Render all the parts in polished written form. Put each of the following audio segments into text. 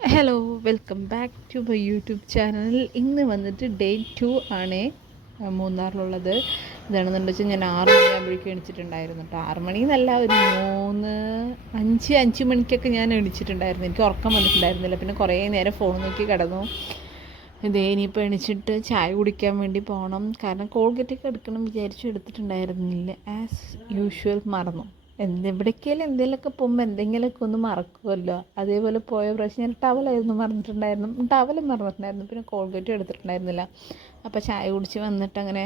Hello, welcome back to my YouTube channel. ഇന്ന് വന്നിട്ട് day 2 ആണ് മൂന്നാറിലുള്ളത്. ഇതാണെന്നുണ്ടെന്ന് വെച്ചാൽ ഞാൻ 6 മണിയാകുമ്പോഴേക്കും എണിച്ചിട്ടുണ്ടായിരുന്നു കേട്ടോ. 6 മണിന്നല്ല, ഒരു 5 മണിക്കൊക്കെ ഞാൻ എണിച്ചിട്ടുണ്ടായിരുന്നു. എനിക്ക് ഉറക്കം വന്നിട്ടുണ്ടായിരുന്നില്ല. പിന്നെ കുറേ നേരം ഫോൺ നോക്കി കിടന്നു. ഇതേ ഇനിയിപ്പോൾ എണിച്ചിട്ട് ചായ കുടിക്കാൻ വേണ്ടി പോകണം. കാരണം കോൾഗേറ്റൊക്കെ എടുക്കണം വിചാരിച്ചു, എടുത്തിട്ടുണ്ടായിരുന്നില്ല. ആസ് യൂഷ്വൽ മറന്നു. എവിടേക്കെങ്കിലും എന്തെങ്കിലുമൊക്കെ പോകുമ്പോൾ എന്തെങ്കിലുമൊക്കെ ഒന്ന് മറക്കുമല്ലോ. അതേപോലെ പോയ പ്രാവശ്യം ഞാൻ ടവലായിരുന്നു മറന്നിട്ടുണ്ടായിരുന്നു. പിന്നെ കോൾഗേറ്റും എടുത്തിട്ടുണ്ടായിരുന്നില്ല. അപ്പോൾ ചായ കുടിച്ച് വന്നിട്ട് അങ്ങനെ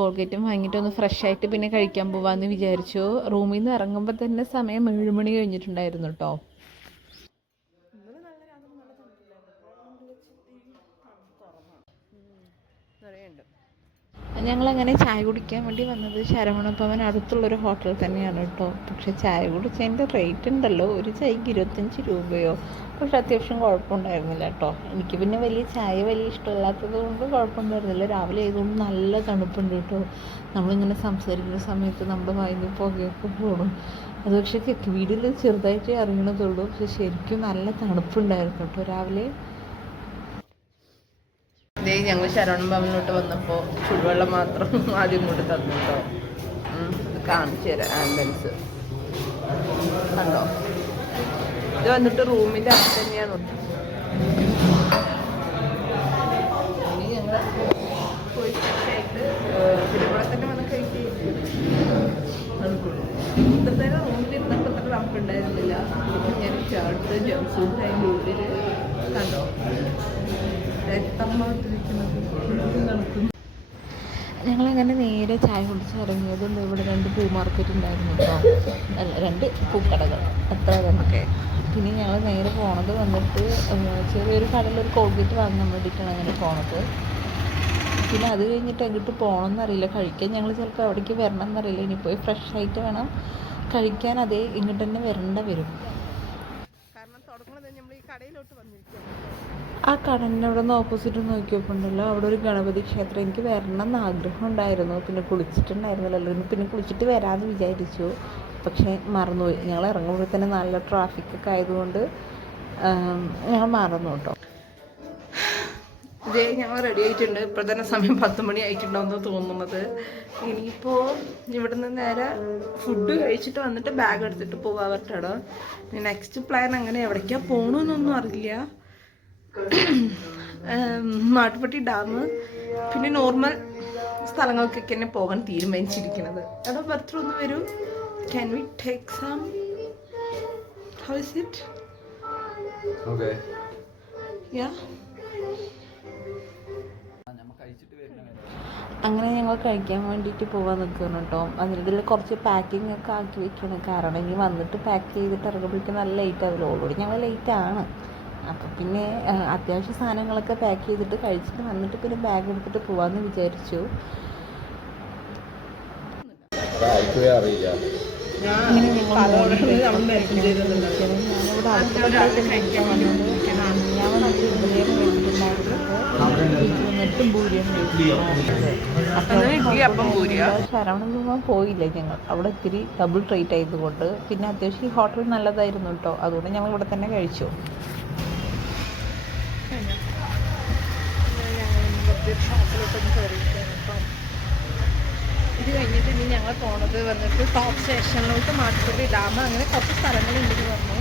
കോൾഗേറ്റും വാങ്ങിയിട്ട് ഒന്ന് ഫ്രഷ് ആയിട്ട് പിന്നെ കഴിക്കാൻ പോകാമെന്ന് വിചാരിച്ചു. റൂമിൽ നിന്ന് ഇറങ്ങുമ്പോൾ തന്നെ സമയം 7 മണി കഴിഞ്ഞിട്ടുണ്ടായിരുന്നു കേട്ടോ. ഞങ്ങളങ്ങനെ ചായ കുടിക്കാൻ വേണ്ടി വന്നത് ശരവണഭവൻ അടുത്തുള്ളൊരു ഹോട്ടൽ തന്നെയാണ് കേട്ടോ. പക്ഷേ ചായ കുടിച്ചതിൻ്റെ റേറ്റ് ഉണ്ടല്ലോ, ഒരു ചായക്ക് 25 രൂപയോ. പക്ഷെ അത്യാവശ്യം കുഴപ്പമുണ്ടായിരുന്നില്ല കേട്ടോ. എനിക്ക് പിന്നെ വലിയ ഇഷ്ടമില്ലാത്തത് കൊണ്ട് കുഴപ്പമുണ്ടായിരുന്നില്ല. രാവിലെ ആയതുകൊണ്ട് നല്ല തണുപ്പുണ്ട് കേട്ടോ. നമ്മളിങ്ങനെ സംസാരിക്കുന്ന സമയത്ത് നമ്മുടെ വായിൽ നിന്ന് പുകയൊക്കെ പോകണം. അത് പക്ഷേ വീഡിയോയിൽ ചെറുതായിട്ടേ അറിയണതുള്ളൂ. പക്ഷെ ശരിക്കും നല്ല തണുപ്പുണ്ടായിരുന്നു കേട്ടോ രാവിലെ. ഇതേ ഞങ്ങൾ ശരവണ ഭവനിലോട്ട് വന്നപ്പോൾ ചുടുവെള്ളം മാത്രം ആദ്യം കൊണ്ട് തന്നു കേട്ടോ. കാണിച്ചു തരാം ആംബുലൻസ് കണ്ടോ. ഇത് വന്നിട്ട് റൂമിൻ്റെ അടുത്ത് തന്നെയാണ്. ഇനി ഞങ്ങൾ പോയി ഫ്രഷായിട്ട് ഇവിടെ തന്നെ വന്ന് കഴിച്ച് നടക്കുള്ളൂ. ഇത്രത്തേരം റൂമിൽ ഇരുന്നപ്പോൾ അത്ര തണുപ്പുണ്ടായിരുന്നില്ല. ഞാൻ ചേർത്ത് ജംസൂട്ട് അതിൻ്റെ ഉള്ളിൽ കണ്ടോ ഞങ്ങളങ്ങനെ നേരെ ചായ കുടിച്ച് ഇറങ്ങിയതുകൊണ്ട് ഇവിടെ 2 പൂ മാർക്കറ്റ് ഉണ്ടായിരുന്നു കേട്ടോ. അല്ല, 2 പൂക്കടകൾ, അത്ര തന്നെ. പിന്നെ ഞങ്ങൾ നേരെ പോണത് വന്നിട്ട് ചെറിയൊരു കടയിൽ ഒരു കോൾഗേറ്റ് വാങ്ങാൻ വേണ്ടിയിട്ടാണ് അങ്ങനെ പോണത്. പിന്നെ അത് കഴിഞ്ഞിട്ട് എങ്ങോട്ട് പോകണമെന്നറിയില്ല. കഴിക്കാൻ ഞങ്ങൾ ചിലപ്പോൾ എവിടേക്ക് വരണം എന്നറിയില്ല. ഇനി പോയി ഫ്രഷ് ആയിട്ട് വേണം കഴിക്കാൻ. അതേ ഇങ്ങോട്ട് തന്നെ വരും. കാരണം തുടങ്ങുന്നത് നമ്മൾ ഈ കടയിലോട്ട് വന്നിരിക്കുകയാണ്. ആ കടലിൻ്റെ അവിടെ നിന്ന് ഓപ്പോസിറ്റ് നോക്കിയപ്പോണ്ടല്ലോ, അവിടെ ഒരു ഗണപതി ക്ഷേത്രം. എനിക്ക് വരണം എന്ന് ആഗ്രഹം ഉണ്ടായിരുന്നു. പിന്നെ കുളിച്ചിട്ടുണ്ടായിരുന്നില്ലല്ലോ. പിന്നെ കുളിച്ചിട്ട് വരാമെന്ന് വിചാരിച്ചു, പക്ഷേ മറന്നുപോയി. ഞങ്ങൾ ഇറങ്ങുമ്പോൾ തന്നെ നല്ല ട്രാഫിക്കൊക്കെ ആയതുകൊണ്ട് ഞങ്ങൾ മറന്നു കേട്ടോ. ഇതേ ഞങ്ങൾ റെഡി ആയിട്ടുണ്ട്. ഇപ്പോൾ തന്നെ സമയം 10 മണി ആയിട്ടുണ്ടോയെന്ന് തോന്നുന്നത്. ഇനിയിപ്പോൾ ഇവിടെ നിന്ന് നേരെ ഫുഡ് കഴിച്ചിട്ട് വന്നിട്ട് ബാഗ് എടുത്തിട്ട് പോകാൻ പറ്റണം. നെക്സ്റ്റ് പ്ലാൻ അങ്ങനെ എവിടേക്കാണ് പോകണമെന്നൊന്നും അറിയില്ല. മാട്ടുപ്പെട്ടി ഡാം, പിന്നെ നോർമൽ സ്ഥലങ്ങൾക്കൊക്കെ തന്നെ പോകാൻ തീരുമാനിച്ചിരിക്കുന്നത്. അവിടെ ബർത്ത് ഒന്ന് വരൂ. Can we take some? How is it? Okay. Ya. അങ്ങനെ ഞങ്ങൾ കഴിക്കാൻ വേണ്ടിയിട്ട് പോകാൻ നിൽക്കുന്നു കേട്ടോ. അതിനിടയിൽ കുറച്ച് പാക്കിംഗ് ഒക്കെ ആക്കി വെക്കണം. കാരണം ഇനി വന്നിട്ട് പാക്ക് ചെയ്തിട്ട് ഇറങ്ങുമ്പോഴേക്കും നല്ല ലേറ്റ് ആവില്ല. ഓൾറെഡി ഞങ്ങൾ ലേറ്റാണ്. അപ്പം പിന്നെ അത്യാവശ്യ സാധനങ്ങളൊക്കെ പാക്ക് ചെയ്തിട്ട് കഴിച്ചിട്ട് വന്നിട്ട് പിന്നെ ബാഗ് എടുത്തിട്ട് പോകാമെന്ന് വിചാരിച്ചു. അങ്ങനെ ഞങ്ങൾ ഞാനിവിടെ ശരവണ പോയില്ല ഞങ്ങൾ. അവിടെ ഇത്തിരി ഡബിൾ റേറ്റ് ആയതുകൊണ്ട്. പിന്നെ അത്യാവശ്യം ഈ ഹോട്ടൽ നല്ലതായിരുന്നു കേട്ടോ. അതുകൊണ്ട് ഞങ്ങൾ ഇവിടെ തന്നെ കഴിച്ചു. ഇത് കഴിഞ്ഞിട്ട് ഇനി ഞങ്ങൾ പോണത് വന്നിട്ട് ടോപ്പ് സ്റ്റേഷനിലോട്ട് മാട്ടുപ്പെട്ടി ഡാം, അങ്ങനെ കുറച്ച് സ്ഥലങ്ങളുണ്ടെന്ന് പറഞ്ഞു.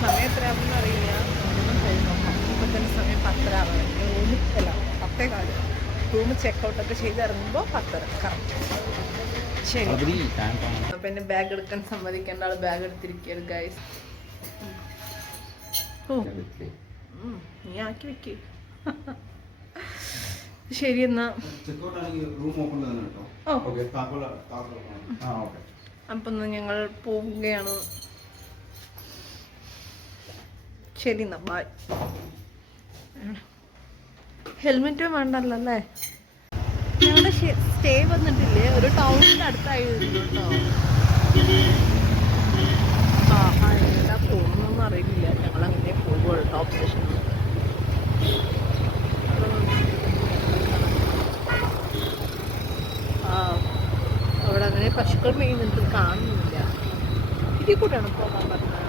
സമയം എത്രയാവുമെന്ന് അറിയില്ല. ഒന്നും പോയി നോക്കാം. ഇപ്പം തന്നെ സമയം 10:30 ആവണം. റൂമിൽ 10:15. റൂം ചെക്കൗട്ടൊക്കെ ചെയ്ത് ഇറങ്ങുമ്പോൾ 10:30 കറക്റ്റ്. ശരി. അപ്പം എൻ്റെ ബാഗ് എടുക്കാൻ സമ്മതിക്കേണ്ട ആൾ ബാഗ് എടുത്തിരിക്കുകയാണ് ഗൈസ്. ഓ നീ ആക്കി വെക്കേ. ശരി എന്നാ. അപ്പം ഞങ്ങൾ പോവുകയാണ്. ശരി എന്നാ, ബൈ. ഹെൽമെറ്റ് വേണ്ടല്ലോ അല്ലേ? ഞങ്ങളുടെ സ്റ്റേ വന്നിട്ടില്ലേ ഒരു ടൗണിൻ്റെ അടുത്തായിരുന്നു കേട്ടോ. എന്താ പോകുന്നൊന്നും അറിയില്ല. ഞങ്ങളങ്ങനെ പോകുള്ളൂ ടോപ്പ് സ്റ്റേഷനിൽ. അവിടെ അങ്ങനെ പശുക്കൾ മെയ്യുന്നത് കാണുന്നില്ല. ഇതിൽ കൂടെയാണ് പോകാൻ പറഞ്ഞത്.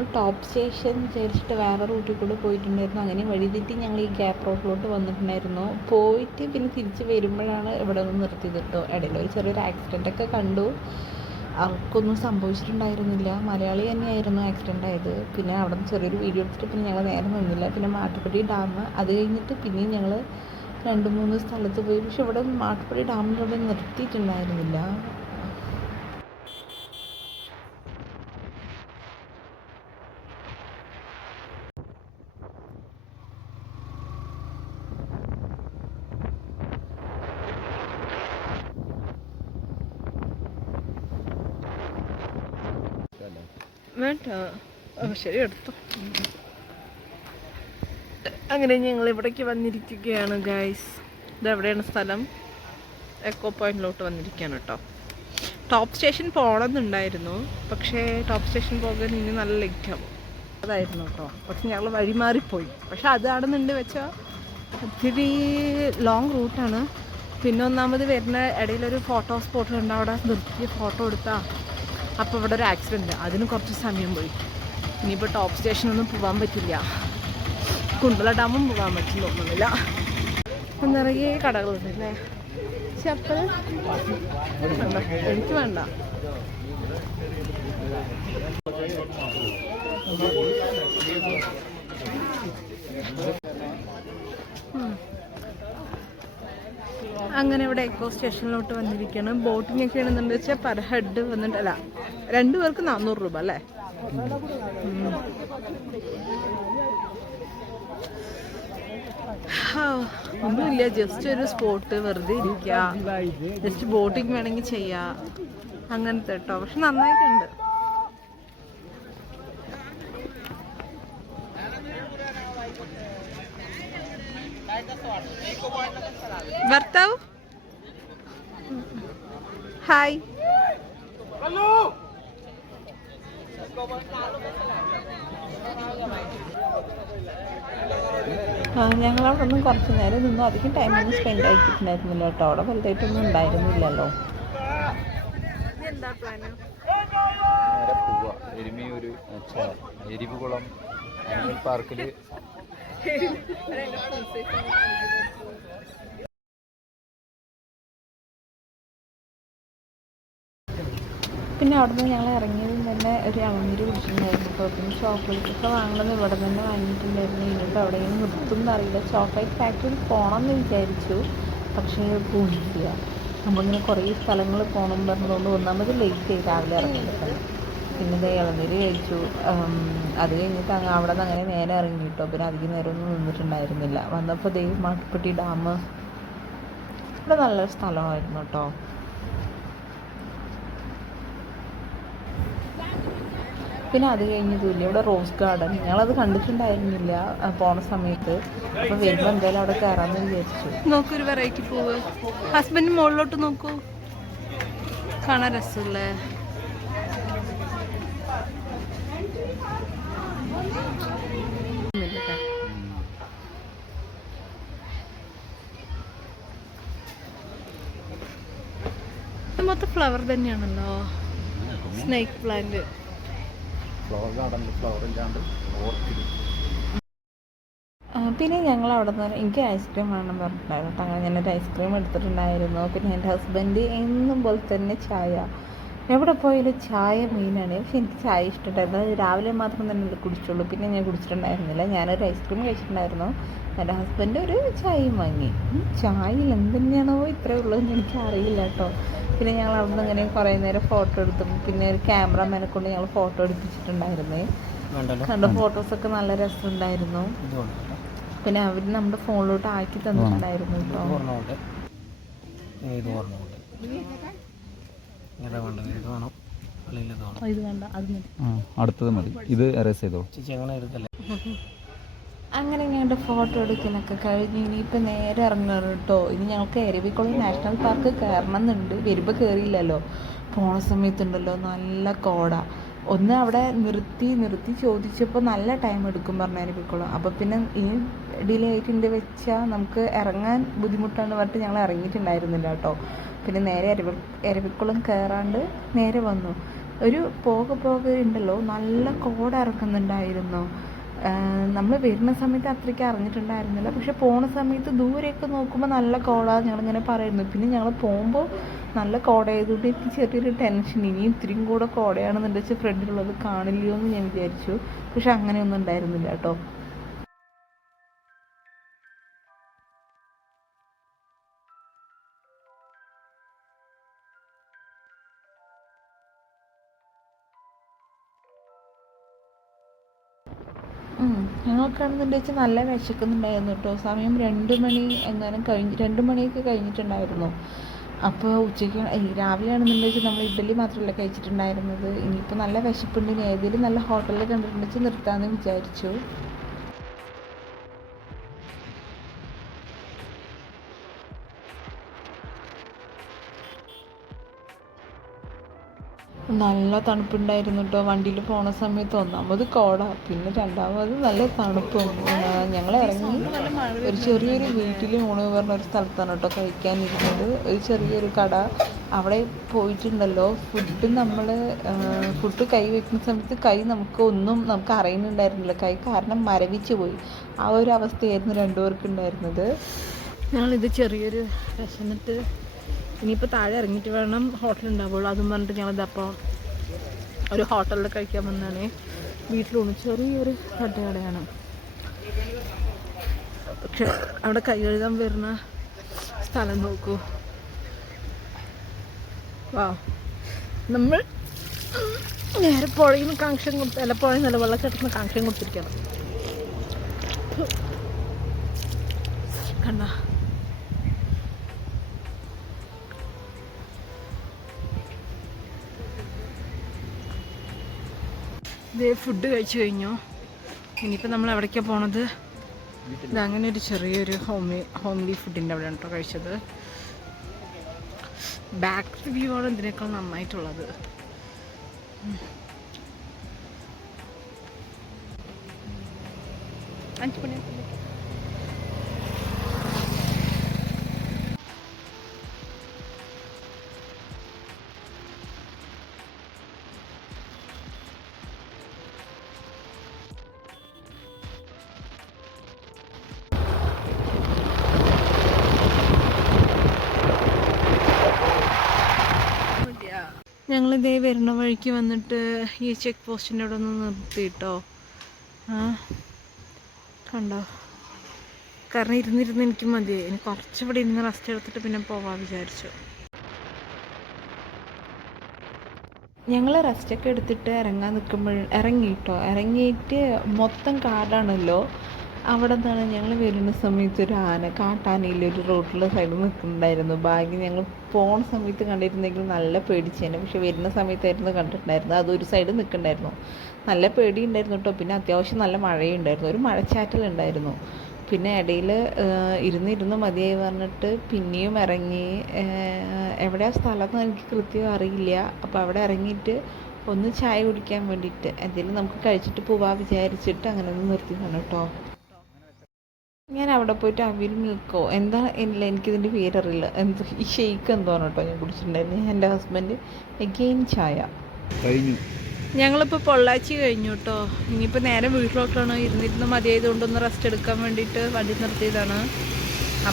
ഞങ്ങൾ ടോപ്പ് സ്റ്റേഷൻ വിചാരിച്ചിട്ട് വേറെ റൂട്ടിൽ കൂടെ പോയിട്ടുണ്ടായിരുന്നു. അങ്ങനെ വഴിതെറ്റി ഞങ്ങൾ ഈ ഗ്യാപ്പ് റോഡിലോട്ട് വന്നിട്ടുണ്ടായിരുന്നു. പോയിട്ട് പിന്നെ തിരിച്ച് വരുമ്പോഴാണ് ഇവിടെ ഒന്ന് നിർത്തിയത് കേട്ടോ. ഇടയിൽ ഒരു ചെറിയൊരു ആക്സിഡൻ്റൊക്കെ കണ്ടു. അവർക്കൊന്നും സംഭവിച്ചിട്ടുണ്ടായിരുന്നില്ല. മലയാളി തന്നെയായിരുന്നു ആക്സിഡൻ്റ് ആയത്. പിന്നെ അവിടെ നിന്ന് ചെറിയൊരു വീഡിയോ എടുത്തിട്ട് പിന്നെ ഞങ്ങൾ നേരെ നിന്നില്ല. പിന്നെ മാട്ടുപ്പെട്ടി ഡാം, അത് കഴിഞ്ഞിട്ട് പിന്നെയും ഞങ്ങൾ 2-3 സ്ഥലത്ത് പോയി. പക്ഷെ ഇവിടെ മാട്ടുപ്പെട്ടി ഡാമിലൂടെ നിർത്തിയിട്ടുണ്ടായിരുന്നില്ല. വേണ്ട, ശരി എടുത്തു. അങ്ങനെ ഞങ്ങൾ ഇവിടേക്ക് വന്നിരിക്കുകയാണ് ഗൈസ്. ഇതെവിടെയാണ് സ്ഥലം? എക്കോ പോയിന്റിലോട്ട് വന്നിരിക്കുകയാണ് കേട്ടോ. ടോപ്പ് സ്റ്റേഷൻ പോകണമെന്നുണ്ടായിരുന്നു, പക്ഷേ ടോപ്പ് സ്റ്റേഷൻ പോകാൻ ഇനി നല്ല ലേറ്റ് ആവും. അതായിരുന്നു കേട്ടോ. പക്ഷെ ഞങ്ങൾ വഴി മാറിപ്പോയി. പക്ഷെ അതാണെന്നുണ്ട് വെച്ചാൽ ഒത്തിരി ലോങ് റൂട്ടാണ്. പിന്നെ ഒന്നാമത് വരുന്ന ഇടയിലൊരു ഫോട്ടോ സ്പോട്ട് ഉണ്ട്. അവിടെ നിർത്തി ഫോട്ടോ എടുത്താൽ അപ്പോൾ ഇവിടെ ഒരു ആക്സിഡൻറ്റ്, അതിന് കുറച്ച് സമയം പോയി. ഇനിയിപ്പോൾ ടോപ്പ് സ്റ്റേഷനൊന്നും പോകാൻ പറ്റില്ല, കുണ്ടള ഡാമും പോകാൻ പറ്റും തോന്നുന്നില്ല. നിറയെ കടകളുണ്ട് അല്ലേ. ചപ്പൽ വേണ്ട, എനിക്ക് വേണ്ട. അങ്ങനെ ഇവിടെ എക്കോ സ്റ്റേഷനിലോട്ട് വന്നിരിക്കുകയാണ്. ബോട്ടിംഗ് ഒക്കെ ആണെന്നുണ്ട് വെച്ചാൽ പെർ ഹെഡ് വന്നിട്ട് അല്ല, 2 പേർക്ക് 400 രൂപ അല്ലേ. ഒന്നുമില്ല, ജസ്റ്റ് ഒരു സ്പോട്ട് വെറുതെ ഇരിക്കുക, ജസ്റ്റ് ബോട്ടിങ് വേണമെങ്കിൽ ചെയ്യാം, അങ്ങനത്തെ കേട്ടോ. പക്ഷെ നന്നായിട്ടുണ്ട്. ഭർത്താവ് ഹായ്. ഞങ്ങളവിടെ ഒന്നും കുറച്ച് നേരം നിന്നു. അധികം ടൈമൊന്നും സ്പെൻഡ് ആക്കിയിട്ടുണ്ടായിരുന്നില്ല കേട്ടോ. അവിടെ വലുതായിട്ടൊന്നും ഉണ്ടായിരുന്നില്ലല്ലോ. എരുമിയൂര് എരിവുകുളം അനിമൽ പാർക്കിൽ പിന്നെ അവിടെ നിന്ന് ഞങ്ങൾ ഇറങ്ങിയതിൽ തന്നെ ഒരു ഇളനീര് കുടിച്ചിട്ടുണ്ടായിരുന്നു കേട്ടോ. പിന്നെ ചോക്ലേറ്റൊക്കെ വാങ്ങണമെന്ന് ഇവിടെ തന്നെ വാങ്ങിയിട്ടുണ്ടായിരുന്നു. ഇനിയിപ്പോൾ എവിടെയെങ്കിലും നിർത്തും എന്നറിയില്ല. ചോക്ലേറ്റ് ഫാക്ടറിയിൽ പോകണമെന്ന് വിചാരിച്ചു, പക്ഷേ പോയില്ല. നമ്മളിങ്ങനെ കുറേ സ്ഥലങ്ങൾ പോകണം പറഞ്ഞതുകൊണ്ട് ഒന്നാമത് ലേറ്റ് ആയി രാവിലെ ഇറങ്ങിയിട്ട്. പിന്നെ ഇത് ഇളനീര് കഴിച്ചു. അത് കഴിഞ്ഞിട്ട് അവിടെ നിന്ന് അങ്ങനെ നേരെ ഇറങ്ങി കേട്ടോ. പിന്നെ അധികം നേരമൊന്നും നിന്നിട്ടുണ്ടായിരുന്നില്ല. വന്നപ്പോൾ മാട്ടുപ്പെട്ടി ഡാം, ഇവിടെ നല്ലൊരു സ്ഥലമായിരുന്നു കേട്ടോ. പിന്നെ അത് കഴിഞ്ഞതുമില്ല, ഇവിടെ റോസ് ഗാർഡൻ, ഞങ്ങളത് കണ്ടിട്ടുണ്ടായിരുന്നില്ല പോണ സമയത്ത്. അപ്പോൾ വരുമ്പോൾ എന്തായാലും അവിടെ കയറാമെന്ന് വിചാരിച്ചു. നോക്കൊരു വെറൈറ്റി പൂവ്. ഹസ്ബൻഡ് മുകളിലോട്ട് നോക്കൂ, കാണാൻ രസമല്ലേ. മൊത്തം ഫ്ലവർ തന്നെയാണല്ലോ. സ്നേക്ക് പ്ലാന്റ്, ഫ്ലവർ ഗാർഡനിൽ ഫ്ലവർ ഇല്ലാണ്ട് ഓർക്കിഡ്. പിന്നെ ഞങ്ങൾ അവിടെ നിന്ന് എനിക്ക് ഐസ്ക്രീം വേണം പറഞ്ഞിട്ടുണ്ടായിരുന്നു കേട്ടോ. അങ്ങനെ ഞാനൊരു ഐസ്ക്രീം എടുത്തിട്ടുണ്ടായിരുന്നു. പിന്നെ എൻ്റെ ഹസ്ബൻഡ് എന്നും പോലെ തന്നെ ചായ, എവിടെ പോയാലും ചായ മെയിനാണ്. പക്ഷെ എനിക്ക് ചായ ഇഷ്ടമായിരുന്നു. രാവിലെ മാത്രം തന്നെ കുടിച്ചുള്ളൂ, പിന്നെ ഞാൻ കുടിച്ചിട്ടുണ്ടായിരുന്നില്ല. ഞാനൊരു ഐസ്ക്രീം കഴിച്ചിട്ടുണ്ടായിരുന്നു. എൻ്റെ ഹസ്ബൻഡ് ഒരു ചായയും വാങ്ങി. ചായയിൽ എന്തുതന്നെയാണോ ഇത്രയേ ഉള്ളതെന്ന് എനിക്ക് അറിയില്ല കേട്ടോ. പിന്നെ ഞങ്ങൾ അവിടെ നിന്ന് ഇങ്ങനെ കുറേ നേരം ഫോട്ടോ എടുത്തു. പിന്നെ ഒരു ക്യാമറമാനെ കൊണ്ട് ഞങ്ങൾ ഫോട്ടോ എടുപ്പിച്ചിട്ടുണ്ടായിരുന്നേ. കണ്ട ഫോട്ടോസൊക്കെ നല്ല രസമുണ്ടായിരുന്നു. പിന്നെ അവർ നമ്മുടെ ഫോണിലോട്ട് ആക്കി തന്നിട്ടുണ്ടായിരുന്നു കേട്ടോ. ഇത് വേണ്ട, അത് മതി, അടുത്തത് മതി, ഇത് എറേസ് ചെയ്തോ. അങ്ങനെ ഞങ്ങളുടെ ഫോട്ടോ എടുക്കലൊക്കെ കഴിഞ്ഞ് ഇനിയിപ്പോൾ നേരെ ഇറങ്ങണം കേട്ടോ. ഇനി ഞങ്ങൾക്ക് എരവിക്കുളം നാഷണൽ പാർക്ക് കയറണം എന്നുണ്ട്. വരുമ്പോൾ കയറിയില്ലല്ലോ, പോണ സമയത്തുണ്ടല്ലോ നല്ല കോട. ഒന്ന് അവിടെ നിർത്തി ചോദിച്ചപ്പോൾ നല്ല ടൈം എടുക്കും പറഞ്ഞു എരവിക്കുളം. അപ്പോൾ പിന്നെ ഇനി ഡിലേ ആയിട്ടുണ്ട് വെച്ചാൽ നമുക്ക് ഇറങ്ങാൻ ബുദ്ധിമുട്ടാണ് പറഞ്ഞിട്ട് ഞങ്ങൾ ഇറങ്ങിയിട്ടുണ്ടായിരുന്നില്ല കേട്ടോ. പിന്നെ നേരെ എരവിക്കുളം കയറാണ്ട് നേരെ വന്നു. ഒരു പോകെ ഉണ്ടല്ലോ നല്ല കോട ഇറക്കുന്നുണ്ടായിരുന്നു. നമ്മൾ വരുന്ന സമയത്ത് അത്രയ്ക്ക് അറിഞ്ഞിട്ടുണ്ടായിരുന്നില്ല, പക്ഷെ പോണ സമയത്ത് ദൂരെയൊക്കെ നോക്കുമ്പോൾ നല്ല കോട ഞങ്ങളിങ്ങനെ പറയുന്നു. പിന്നെ ഞങ്ങൾ പോകുമ്പോൾ നല്ല കോടയായതുകൊണ്ട് എനിക്ക് ചെറിയൊരു ടെൻഷൻ, ഇനിയും ഇത്തിരിയും കൂടെ കോടയാണെന്നുണ്ടെന്ന് വെച്ചാൽ ഫ്രണ്ടിലുള്ളത് കാണില്ലയോ എന്ന് ഞാൻ വിചാരിച്ചു. പക്ഷെ അങ്ങനെയൊന്നും ഉണ്ടായിരുന്നില്ല കേട്ടോ. ഞങ്ങൾക്കാണെന്നുണ്ടെന്ന് വെച്ചാൽ നല്ല വിശക്കുന്നുണ്ടായിരുന്നു കേട്ടോ. സമയം 2 മണി എങ്ങാനും 2 മണിയൊക്കെ കഴിഞ്ഞിട്ടുണ്ടായിരുന്നു. അപ്പോൾ ഉച്ചയ്ക്ക് രാവിലെ ആണെന്നുണ്ടെന്ന് വെച്ചാൽ നമ്മൾ ഇഡ്ഡലി മാത്രമല്ല കഴിച്ചിട്ടുണ്ടായിരുന്നത്. ഇനിയിപ്പോൾ നല്ല വിശപ്പുണ്ട്, ഇനി ഏതെങ്കിലും നല്ല ഹോട്ടലിൽ കണ്ടിട്ടുണ്ടെന്ന് വെച്ചാൽ നിർത്താമെന്ന് വിചാരിച്ചു. നല്ല തണുപ്പുണ്ടായിരുന്നു കേട്ടോ വണ്ടിയിൽ പോണ സമയത്ത്. ഒന്നാമത് കോട, പിന്നെ രണ്ടാമത് നല്ല തണുപ്പും. ഞങ്ങൾ ഇറങ്ങി ഒരു ചെറിയൊരു വീട്ടിൽ ഊണ് പറഞ്ഞ ഒരു സ്ഥലത്താണ് കേട്ടോ കഴിക്കാനിരുന്നത്. ഒരു ചെറിയൊരു കട. അവിടെ പോയിട്ടുണ്ടല്ലോ, ഫുഡ് കൈ വെക്കുന്ന സമയത്ത് നമുക്ക് അറിയുന്നുണ്ടായിരുന്നില്ല. കൈ കാരണം മരവിച്ച് പോയി. ആ ഒരു അവസ്ഥയായിരുന്നു രണ്ടുപേർക്കുണ്ടായിരുന്നത്. ഞങ്ങളിത് ചെറിയൊരു വിശന്നിട്ട് ഇനിയിപ്പോൾ താഴെ ഇറങ്ങിയിട്ട് വേണം ഹോട്ടലുണ്ടാവുള്ളൂ. അതും പറഞ്ഞിട്ട് ഞങ്ങളിതപ്പോൾ ഒരു ഹോട്ടലിൽ കഴിക്കാൻ വന്നതാണ്. വീട്ടിലൂണ് ചെറിയൊരു തട്ടുകടയാണ്. പക്ഷെ അവിടെ കൈ കഴുകാൻ വരുന്ന സ്ഥലം നോക്കൂ. വാ, നമ്മൾ നേരെ പുഴയിൽ നിന്ന് കണക്ഷൻ കൊടുത്ത്, അല്ല പുഴയിൽ നല്ല വെള്ളച്ചാട്ടത്തിന് കണക്ഷൻ കൊടുത്തിരിക്കണം. കണ്ട ഇതേ ഫുഡ് കഴിച്ചു കഴിഞ്ഞു. ഇനിയിപ്പോൾ നമ്മൾ എവിടേക്കാണ് പോണത്? ഇതങ്ങനെ ഒരു ചെറിയൊരു ഹോംലി ഫുഡിൻ്റെ അവിടെയാണ് കേട്ടോ കഴിച്ചത്. ബാക്ക് വ്യൂ ആണ് ഇതിനേക്കാൾ നന്നായിട്ടുള്ളത്. ഞങ്ങളിതേ വരുന്ന വഴിക്ക് വന്നിട്ട് ഈ ചെക്ക് പോസ്റ്റിൻ്റെ അവിടെ ഒന്ന് നിർത്തിയിട്ടോ. കണ്ടോ, കാരണം ഇരുന്നിരുന്ന് എനിക്ക് മതിയായി. ഇനി കുറച്ചുകൂടെ ഇരുന്ന് റെസ്റ്റ് എടുത്തിട്ട് പിന്നെ പോവാൻ വിചാരിച്ചു. ഞങ്ങൾ റെസ്റ്റൊക്കെ എടുത്തിട്ട് ഇറങ്ങാൻ ഇറങ്ങിയിട്ട് മൊത്തം കാടാണല്ലോ. അവിടെ നിന്നാണ് ഞങ്ങൾ വരുന്ന സമയത്ത് ഒരു കാട്ടാനയിൽ ഒരു റോഡിലെ സൈഡിൽ നിൽക്കുന്നുണ്ടായിരുന്നു. ഭാഗ്യം ഞങ്ങൾ പോണ സമയത്ത് കണ്ടിരുന്നെങ്കിൽ നല്ല പേടിച്ചേനെ. പക്ഷെ വരുന്ന സമയത്തായിരുന്നു കണ്ടിട്ടുണ്ടായിരുന്നു. അതൊരു സൈഡ് നിൽക്കുന്നുണ്ടായിരുന്നു. നല്ല പേടിയുണ്ടായിരുന്നു കേട്ടോ. പിന്നെ അത്യാവശ്യം നല്ല മഴയുണ്ടായിരുന്നു, ഒരു മഴച്ചാറ്റലുണ്ടായിരുന്നു. പിന്നെ ഇടയിൽ ഇരുന്ന് മതിയായി പറഞ്ഞിട്ട് പിന്നെയും ഇറങ്ങി. എവിടെയാണ് സ്ഥലമെന്ന് എനിക്ക് കൃത്യം അറിയില്ല. അപ്പോൾ അവിടെ ഇറങ്ങിയിട്ട് ഒന്ന് ചായ കുടിക്കാൻ വേണ്ടിയിട്ട് എന്തെങ്കിലും നമുക്ക് കഴിച്ചിട്ട് പോവാൻ വിചാരിച്ചിട്ട് അങ്ങനെ ഒന്ന് നിർത്തിയതാണ് കേട്ടോ. ഞാൻ അവിടെ പോയിട്ട് അവിൽ മിൽക്കോ ഇല്ല, എനിക്കിതിൻ്റെ പേരറിയില്ല, ഈ ഷെയ്ക്ക് എന്തോന്ന് കേട്ടോ ഞാൻ കുടിച്ചിട്ടുണ്ടായിരുന്നു. എൻ്റെ ഹസ്ബൻഡ് എഗെയിൻ ചായ കഴിഞ്ഞു. ഞങ്ങളിപ്പോൾ പൊള്ളാച്ചി കഴിഞ്ഞു കേട്ടോ. ഇനിയിപ്പോൾ നേരെ വീട്ടിലോട്ടാണ്. ഇരുന്നിരുന്ന് മതിയായതുകൊണ്ടൊന്ന് റെസ്റ്റ് എടുക്കാൻ വേണ്ടിയിട്ട് വണ്ടി നിർത്തിയതാണ്.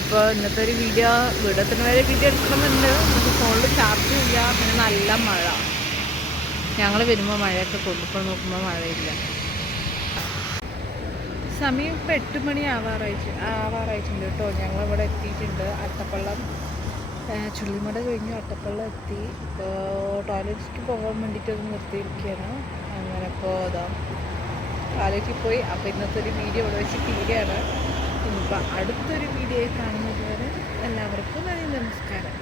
അപ്പോൾ ഇന്നത്തെ ഒരു വീഡിയോ വരെ വീഡിയോ എടുക്കണമെന്നുണ്ട്. നമുക്ക് ഫോണിൽ ചാർജും ഇല്ല, പിന്നെ നല്ല മഴ. ഞങ്ങൾ വരുമ്പോൾ മഴയൊക്കെ കൊണ്ടിപ്പോൾ നോക്കുമ്പോൾ മഴയില്ല. സമയം ഇപ്പോൾ 8 മണി ആവാറായിട്ടുണ്ട് കേട്ടോ. ഞങ്ങളിവിടെ എത്തിയിട്ടുണ്ട്. അട്ടപ്പള്ളം ചുള്ളിമട കഴിഞ്ഞു അട്ടപ്പള്ളം എത്തി. ഇപ്പോൾ ടോയ്ലറ്റിലേക്ക് പോകാൻ വേണ്ടിയിട്ട് അത് നിർത്തിയിരിക്കുകയാണ്. അങ്ങനെ ഇപ്പോൾ ടോയ്ലറ്റിൽ പോയി. അപ്പോൾ ഇന്നത്തെ ഒരു വീഡിയോ ഇവിടെ വെച്ച് തീരെയാണ്. ഇനിയിപ്പോൾ അടുത്തൊരു വീഡിയോ കാണുന്നത് വരെ എല്ലാവർക്കും നന്ദി, നമസ്കാരം.